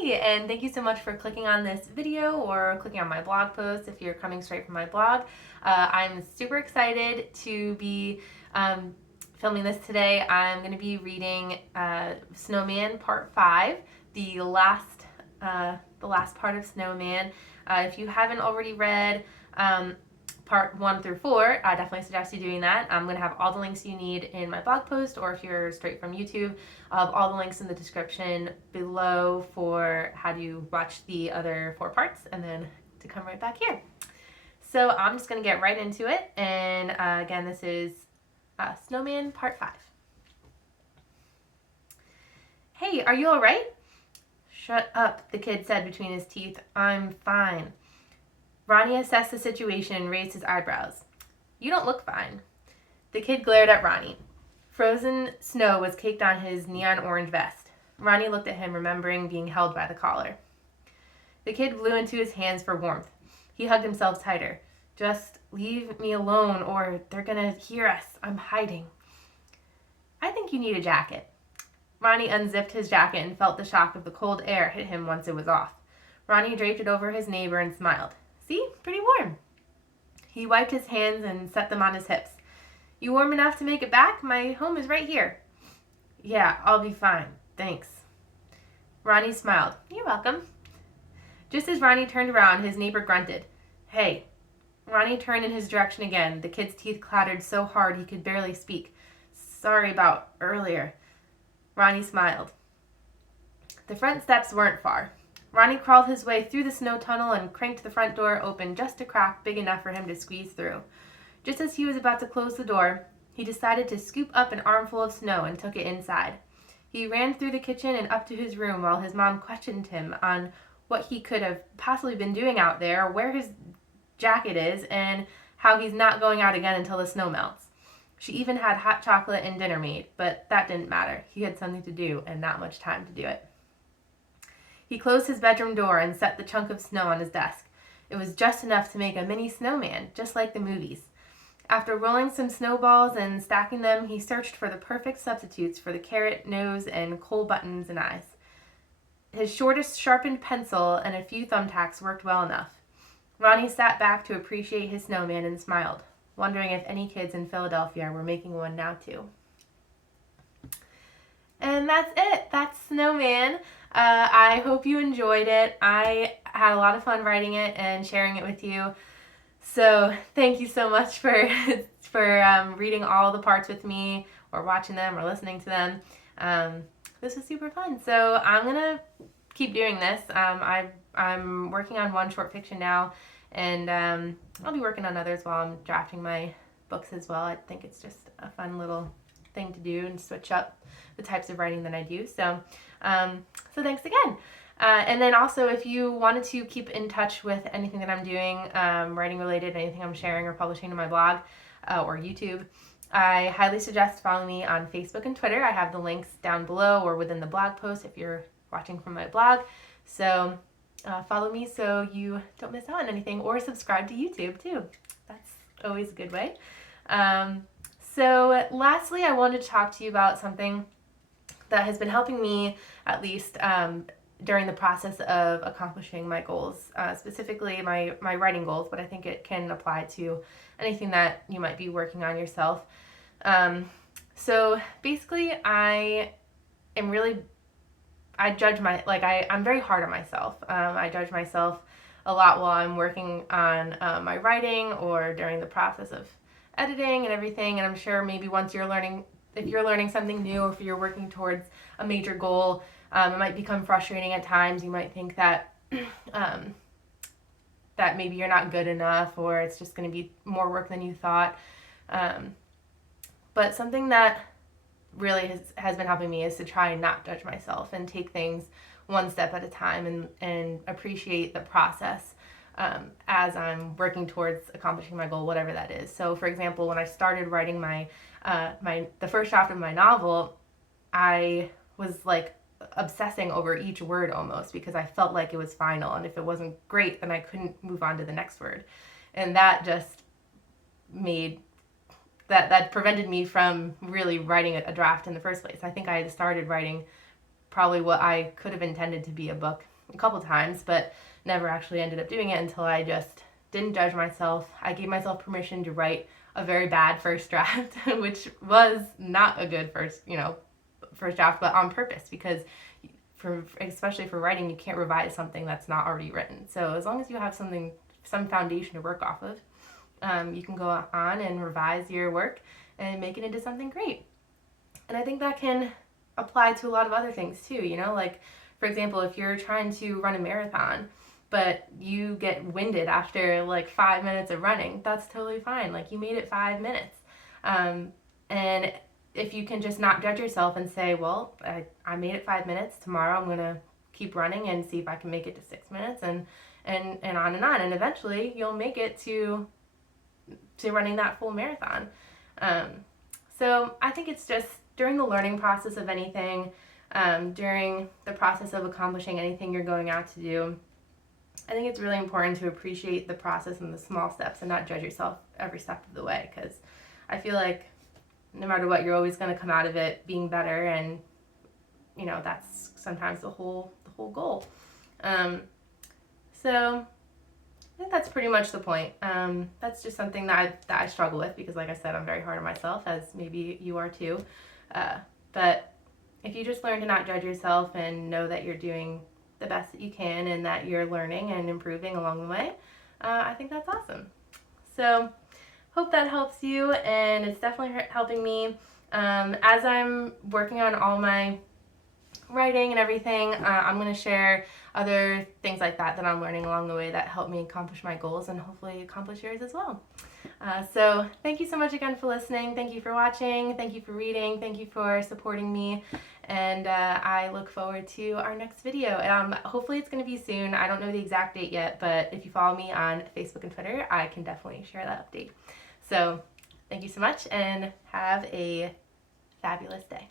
Hey, and thank you so much for clicking on this video or clicking on my blog post if you're coming straight from my blog. I'm super excited to be filming this today. I'm going to be reading Snowman Part 5, the last part of Snowman. If you haven't already read part 1 through 4, I definitely suggest you doing that. I'm going to have all the links you need in my blog post, or if you're straight from YouTube, I'll have all the links in the description below for how to watch the other 4 parts and then to come right back here. So I'm just going to get right into it. And again, this is Snowman Part 5. Hey, are you all right? Shut up, the kid said between his teeth. I'm fine. Ronnie assessed the situation and raised his eyebrows. You don't look fine. The kid glared at Ronnie. Frozen snow was caked on his neon orange vest. Ronnie looked at him, remembering being held by the collar. The kid blew into his hands for warmth. He hugged himself tighter. Just leave me alone or they're gonna hear us. I'm hiding. I think you need a jacket. Ronnie unzipped his jacket and felt the shock of the cold air hit him once it was off. Ronnie draped it over his neighbor and smiled. See? Pretty warm. He wiped his hands and set them on his hips. You warm enough to make it back? My home is right here. Yeah, I'll be fine. Thanks. Ronnie smiled. You're welcome. Just as Ronnie turned around, his neighbor grunted. Hey. Ronnie turned in his direction again. The kid's teeth clattered so hard he could barely speak. Sorry about earlier. Ronnie smiled. The front steps weren't far. Ronnie crawled his way through the snow tunnel and cranked the front door open just a crack big enough for him to squeeze through. Just as he was about to close the door, he decided to scoop up an armful of snow and took it inside. He ran through the kitchen and up to his room while his mom questioned him on what he could have possibly been doing out there, where his jacket is, and how he's not going out again until the snow melts. She even had hot chocolate and dinner made, but that didn't matter. He had something to do and not much time to do it. He closed his bedroom door and set the chunk of snow on his desk. It was just enough to make a mini snowman, just like the movies. After rolling some snowballs and stacking them, he searched for the perfect substitutes for the carrot, nose, and coal buttons and eyes. His shortest sharpened pencil and a few thumbtacks worked well enough. Ronnie sat back to appreciate his snowman and smiled, wondering if any kids in Philadelphia were making one now too. And that's it. That's Snowman. I hope you enjoyed it. I had a lot of fun writing it and sharing it with you. So thank you so much for reading all the parts with me, or watching them, or listening to them. This was super fun. So I'm gonna keep doing this. I'm working on one short fiction now, and I'll be working on others while I'm drafting my books as well. I think it's just a fun little thing to do and switch up the types of writing that I do. So thanks again. And then also, if you wanted to keep in touch with anything that I'm doing, writing related, anything I'm sharing or publishing to my blog or YouTube, I highly suggest following me on Facebook and Twitter. I have the links down below or within the blog post if you're watching from my blog. So follow me so you don't miss out on anything, or subscribe to YouTube too. That's always a good way. So lastly, I wanted to talk to you about something that has been helping me, at least during the process of accomplishing my goals, specifically my writing goals, but I think it can apply to anything that you might be working on yourself. So basically, I'm very hard on myself. I judge myself a lot while I'm working on my writing or during the process of editing and everything. And I'm sure maybe once if you're learning something new, or if you're working towards a major goal, it might become frustrating at times. You might think that that maybe you're not good enough, or it's just going to be more work than you thought. But something that really has been helping me is to try and not judge myself and take things one step at a time and appreciate the process as I'm working towards accomplishing my goal, whatever that is. So, for example, when I started writing the first draft of my novel, I was like obsessing over each word almost, because I felt like it was final, and if it wasn't great, then I couldn't move on to the next word, and that just made that prevented me from really writing a draft in the first place. I think I had started writing probably what I could have intended to be a book a couple times, but never actually ended up doing it until I just didn't judge myself. I gave myself permission to write a very bad first draft, which was not a good first draft, but on purpose, because especially for writing, you can't revise something that's not already written. So as long as you have some foundation to work off of, you can go on and revise your work and make it into something great. And I think that can apply to a lot of other things too, like, for example, if you're trying to run a marathon, but you get winded after like 5 minutes of running, that's totally fine. Like, you made it 5 minutes. And if you can just not judge yourself and say, well, I made it 5 minutes, tomorrow I'm going to keep running and see if I can make it to 6 minutes, and on and on. And eventually you'll make it to running that full marathon. So I think it's just during the learning process of anything, during the process of accomplishing anything you're going out to do, I think it's really important to appreciate the process and the small steps and not judge yourself every step of the way, because I feel like no matter what, you're always going to come out of it being better, and that's sometimes the whole goal. So I think that's pretty much the point. That's just something that I struggle with, because like I said, I'm very hard on myself, as maybe you are too. But if you just learn to not judge yourself and know that you're doing the best that you can and that you're learning and improving along the way, I think that's awesome. So hope that helps you, and it's definitely helping me. As I'm working on all my writing and everything, I'm going to share other things like that I'm learning along the way that help me accomplish my goals and hopefully accomplish yours as well. So thank you so much again for listening. Thank you for watching. Thank you for reading. Thank you for supporting me. And I look forward to our next video. Hopefully it's going to be soon. I don't know the exact date yet, but if you follow me on Facebook and Twitter, I can definitely share that update. So thank you so much, and have a fabulous day.